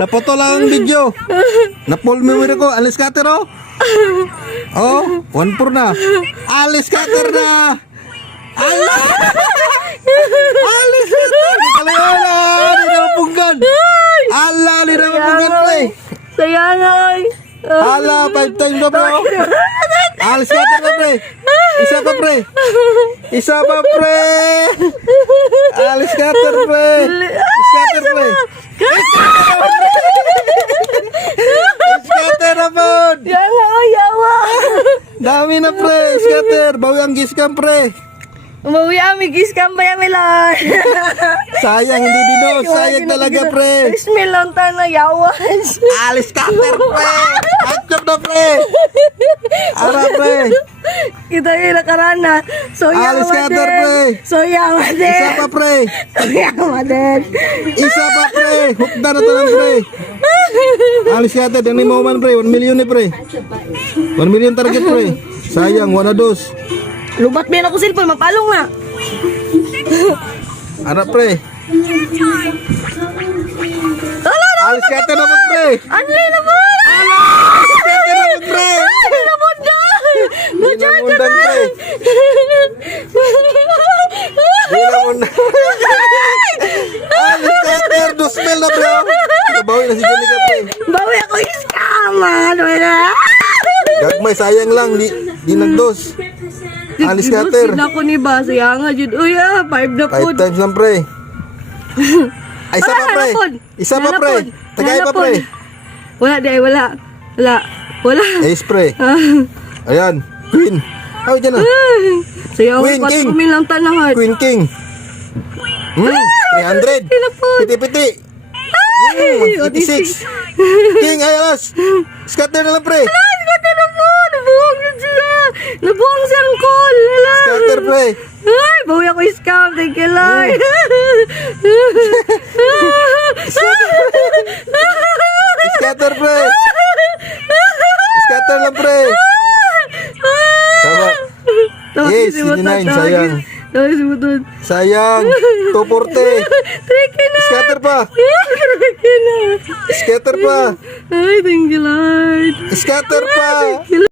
Napoto lang ang video. Na-full memory ko. Alis cutter oh. Oh, 1-4 na. Alis cutter na. Allah! Alis cutter. Di kalawala. Di na mapunggan. Allah, di na mapunggan pre. Sayang ay. Hala, 5 times na bro. Alis cutter na pre. Isa pa pre. Isa pa pre. Alis cutter pre. Scatter pre. Scatter na po. Sayang ay, yawa. Dami na pre. Scatter. Bawi ang giscam pre. Umuwi kami, giskam ba yung milan? Sayang hindi dinos. Sayang talaga pre. Smell lang tayo na yawas. Alis cutter pre. Atchop na pre. Ara pre. Kita yung nakarana. Soya Alis cutter pre. Soya maden. Isa pa pre. Soya maden. Isa pa pre. Hukda na to lang pre. Alis cutter. Yang ni mo man pre. 1 million ni pre. 1 million target pre. Sayang. 1 dos. Lubat ba ako cellphone? Mapalong na. Ara pre. Alis cutter na po pre. Anli na po! Alis cutter na po pre. Anli na po na! Lujan ka Mundan, na! pre. Hindi na muna. Alis cutter. 2 na bro. Nabawi na si Janica pre. Bawi ako iskam! Ano na? Gagmay sayang lang. Di nagdos. Alis cutter. Sila ko ni ba? Sayang nga, Jud. Uy, 5 na po. 5 times lang pre. Ay, isa pa pre. Isa pa pre. Tagay pa pre. Wala di ay wala. Wala. Ace pre. Ayan. Queen. Ay, dyan na. Sayang Queen, nga, king. kumilang tanahan. Queen king. 300. Piti-piti. 156. King, ay alas. Scatter na lang pre. Scatter na po! Nabuhang na siya! Nabuhang siyang call! Hala! Scatter pre. Ay! Bawi ako scam! Thank you, Lord! Scatter pre. Scatter lang pre. Sama. Yes, 69, sayang. Tawag si Butod. Sayang. 240. Tricky na! Scatter pa. Tricky na! Scatter pa. Ay, thank you, Lord! Scatter pa.